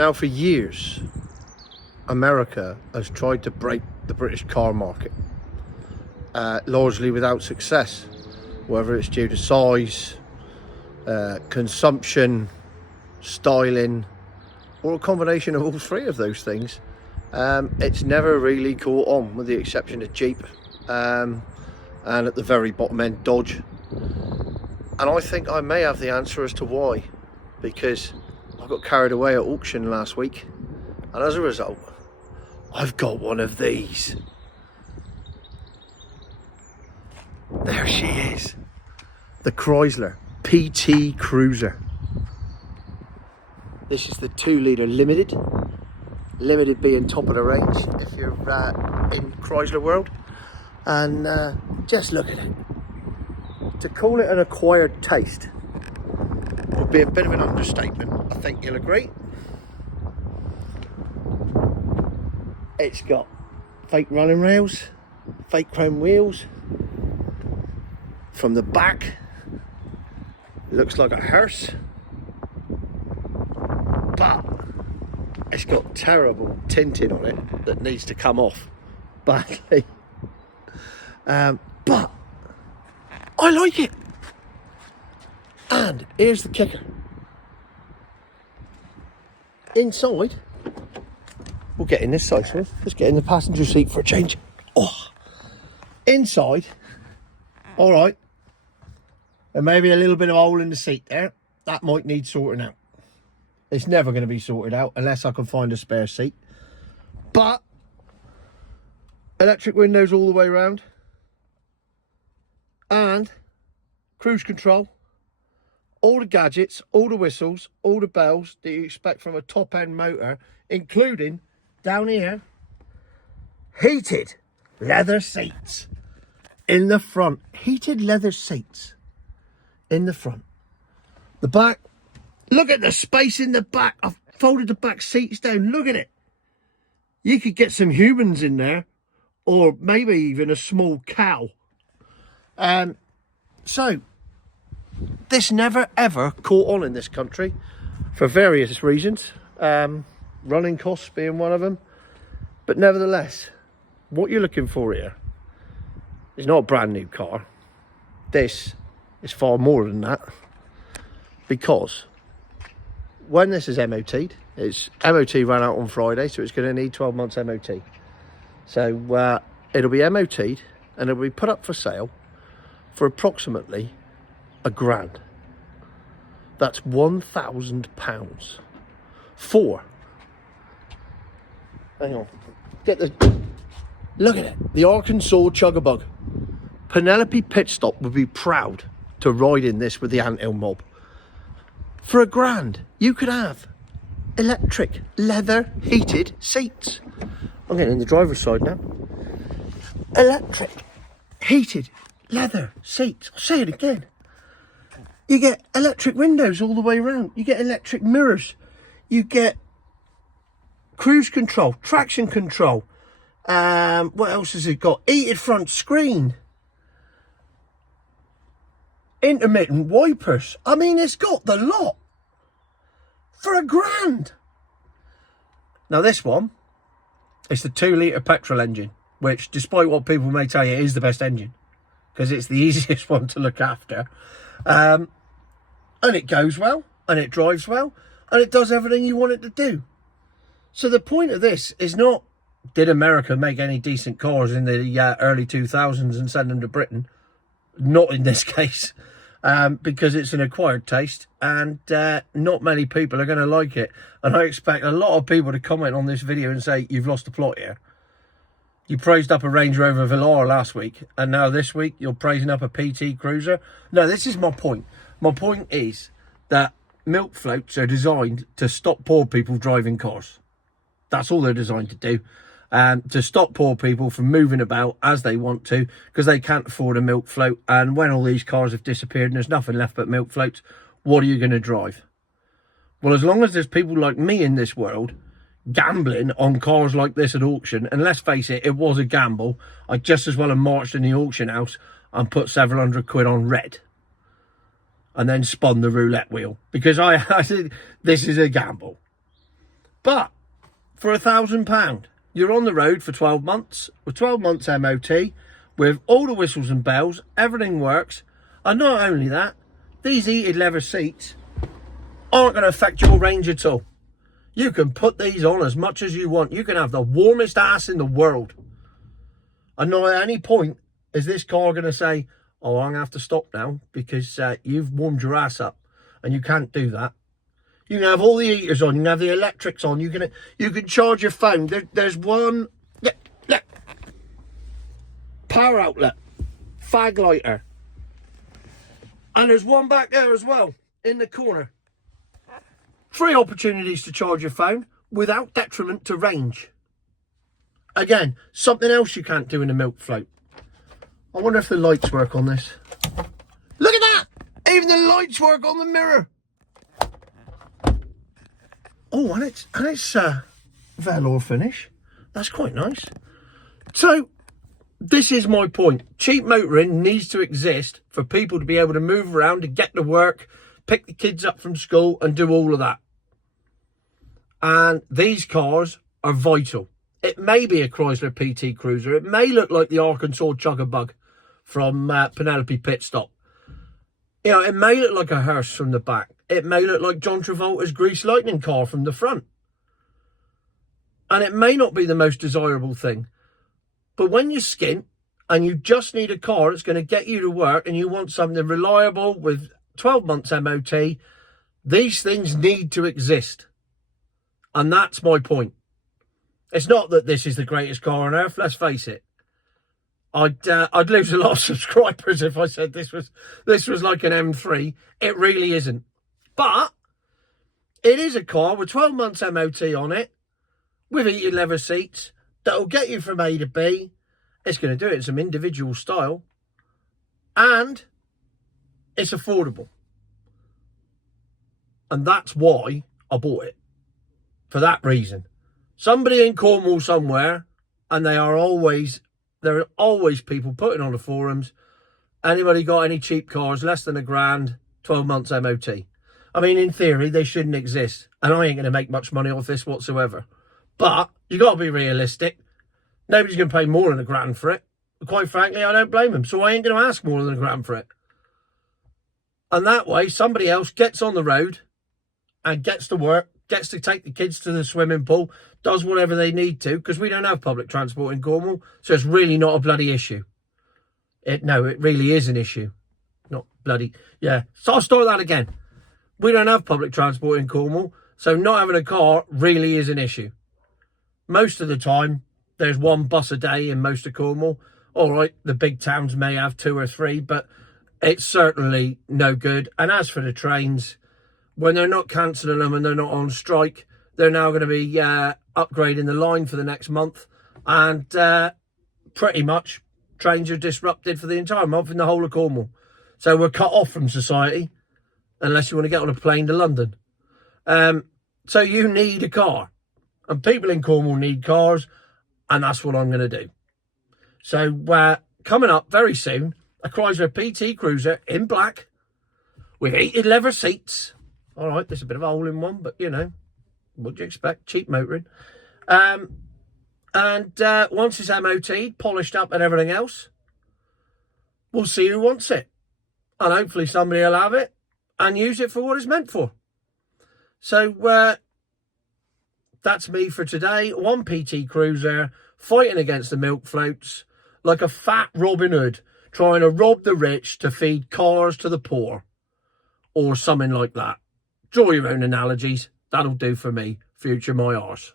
Now, for years, America has tried to break the British car market, largely without success, whether it's due to size, consumption, styling, or a combination of all three of those things. It's never really caught on, with the exception of Jeep, and at the very bottom end, Dodge. And I think I may have the answer as to why, because I got carried away at auction last week, and as a result, I've got one of these. There she is, the Chrysler PT Cruiser. This is the 2-litre limited. Limited being top of the range if you're in Chrysler world. And just look at it. To call it an acquired taste would be a bit of an understatement, I think you'll agree. It's got fake running rails, fake chrome wheels. From the back, it looks like a hearse, but it's got terrible tinting on it that needs to come off badly. But I like it. And here's the kicker. Inside, we'll get in this side, so let's get in the passenger seat for a change. Oh, inside, all right, there may be a little bit of a hole in the seat there. That might need sorting out. It's never going to be sorted out unless I can find a spare seat. But electric windows all the way around, and cruise control, all the gadgets, all the whistles, all the bells that you expect from a top-end motor, including, down here, heated leather seats in the front. Heated leather seats in the front. The back, look at the space in the back. I've folded the back seats down. Look at it. You could get some humans in there, or maybe even a small cow. So, this never ever caught on in this country for various reasons. Running costs being one of them. But nevertheless, what you're looking for here is not a brand new car. This is far more than that. Because when this is MOT'd, its MOT ran out on Friday, so it's going to need 12 months MOT. So it'll be MOT'd and it'll be put up for sale for approximately £1,000. That's £1,000 for, hang on, look at it, the Arkansas Chugabug. Penelope Pitstop would be proud to ride in this with the Anthill mob. For £1,000, you could have electric, leather, heated seats. I'm getting in the driver's side now. Electric, heated, leather seats. I'll say it again. You get electric windows all the way around. You get electric mirrors. You get cruise control, traction control. What else has it got? Heated front screen. Intermittent wipers. I mean, it's got the lot for £1,000. Now this one, it's the 2-litre petrol engine, which, despite what people may tell you, is the best engine because it's the easiest one to look after. And it goes well, and it drives well, and it does everything you want it to do. So the point of this is not, did America make any decent cars in the early 2000s and send them to Britain? Not in this case, because it's an acquired taste, and not many people are going to like it. And I expect a lot of people to comment on this video and say, you've lost the plot here. You praised up a Range Rover Velar last week, and now this week you're praising up a PT Cruiser. No, this is my point. My point is that milk floats are designed to stop poor people driving cars. That's all they're designed to do. To stop poor people from moving about as they want to, because they can't afford a milk float. And when all these cars have disappeared and there's nothing left but milk floats, what are you going to drive? Well, as long as there's people like me in this world gambling on cars like this at auction, and let's face it, it was a gamble. I just as well have marched in the auction house and put several £100 on red and then spun the roulette wheel, because I said, this is a gamble. But for £1,000, you're on the road for 12 months, with 12 months MOT, with all the whistles and bells, everything works. And not only that, these heated leather seats aren't going to affect your range at all. You can put these on as much as you want. You can have the warmest ass in the world. And not at any point is this car going to say, oh, I'm going to have to stop now because you've warmed your ass up. And you can't do that. You can have all the heaters on. You can have the electrics on. You can charge your phone. There's one power outlet, fag lighter. And there's one back there as well, in the corner. 3 opportunities to charge your phone without detriment to range. Again, something else you can't do in a milk float. I wonder if the lights work on this. Look at that! Even the lights work on the mirror. Oh, and it's velour finish. That's quite nice. So, this is my point. Cheap motoring needs to exist for people to be able to move around, to get to work, pick the kids up from school and do all of that. And these cars are vital. It may be a Chrysler PT Cruiser. It may look like the Arkansas Chugga-Bug from Penelope Pit Stop. You know, it may look like a hearse from the back. It may look like John Travolta's Grease Lightning car from the front. And it may not be the most desirable thing. But when you're skint and you just need a car that's going to get you to work and you want something reliable with 12 months MOT, these things need to exist. And that's my point. It's not that this is the greatest car on earth, let's face it. I'd lose a lot of subscribers if I said this was like an M3. It really isn't. But it is a car with 12 months MOT on it, with heated leather seats, that'll get you from A to B. It's going to do it in some individual style. And it's affordable. And that's why I bought it. For that reason. Somebody in Cornwall somewhere, and there are always people putting on the forums, anybody got any cheap cars, less than £1,000, 12 months MOT. I mean, in theory, they shouldn't exist. And I ain't going to make much money off this whatsoever. But you got to be realistic. Nobody's going to pay more than £1,000 for it. Quite frankly, I don't blame them. So I ain't going to ask more than £1,000 for it. And that way, somebody else gets on the road and gets to work, gets to take the kids to the swimming pool, does whatever they need to, because we don't have public transport in Cornwall, so it's really not a bloody issue. No, it really is an issue. Not bloody, yeah. So I'll start that again. We don't have public transport in Cornwall, so not having a car really is an issue. Most of the time, there's 1 bus a day in most of Cornwall. All right, the big towns may have 2 or 3, but it's certainly no good. And as for the trains, when they're not cancelling them and they're not on strike, they're now going to be upgrading the line for the next month. And pretty much trains are disrupted for the entire month in the whole of Cornwall. So we're cut off from society, unless you want to get on a plane to London. So you need a car. And people in Cornwall need cars, and that's what I'm going to do. So coming up very soon, a Chrysler PT Cruiser in black, with heated leather seats. All right, there's a bit of a hole in one, but, you know, what do you expect? Cheap motoring. And once it's MOT'd, polished up and everything else, we'll see who wants it. And hopefully somebody will have it and use it for what it's meant for. So that's me for today. 1 PT Cruiser, fighting against the milk floats like a fat Robin Hood, trying to rob the rich to feed cars to the poor. Or something like that. Draw your own analogies. That'll do for me. Future my arse.